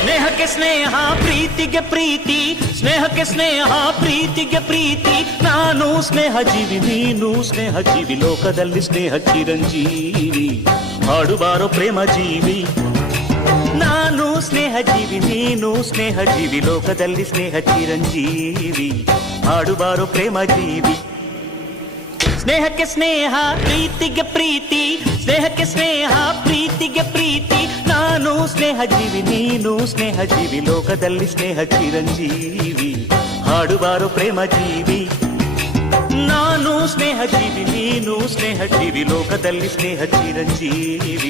ಸ್ನೇಹಕ್ಕೆ ಸ್ನೇಹ ಪ್ರೀತಿಗೆ ಪ್ರೀತಿ, ಸ್ನೇಹಕ್ಕೆ ಸ್ನೇಹ ಪ್ರೀತಿಗೆ ಪ್ರೀತಿ. ನಾನು ಸ್ನೇಹ ಜೀವಿ, ನೀನು ಸ್ನೇಹ ಜೀವಿ, ಲೋಕದಲ್ಲಿ ಸ್ನೇಹ ಚಿರಂಜೀವಿ. ಹಾಡುಬಾರೋ ಪ್ರೇಮ ಜೀವಿ. ನಾನು ಸ್ನೇಹ ಜೀವಿ, ನೀನು ಸ್ನೇಹ ಜೀವಿ, ಲೋಕದಲ್ಲಿ ಸ್ನೇಹ ಚಿರಂಜೀವಿ. ಹಾಡುಬಾರೋ ಪ್ರೇಮ ಜೀವಿ. ಸ್ನೇಹಕ್ಕೆ ಸ್ನೇಹ ಪ್ರೀತಿಗೆ ಪ್ರೀತಿ, ಸ್ನೇಹಕ್ಕೆ ಸ್ನೇಹ ಪ್ರೀತಿಗೆ ಪ್ರೀತಿ. ನಾನು ಸ್ನೇಹ ಜೀವಿ, ನೀನು ಸ್ನೇಹ ಜೀವಿ, ಲೋಕದಲ್ಲಿ ಸ್ನೇಹ ಚಿರಂಜೀವಿ. ಹಾಡುಬಾರೋ ಪ್ರೇಮ ಜೀವಿ. ನಾನು ಸ್ನೇಹ ಜೀವಿ, ನೀನು ಸ್ನೇಹ ಜೀವಿ, ಲೋಕದಲ್ಲಿ ಸ್ನೇಹ ಚಿರಂಜೀವಿ.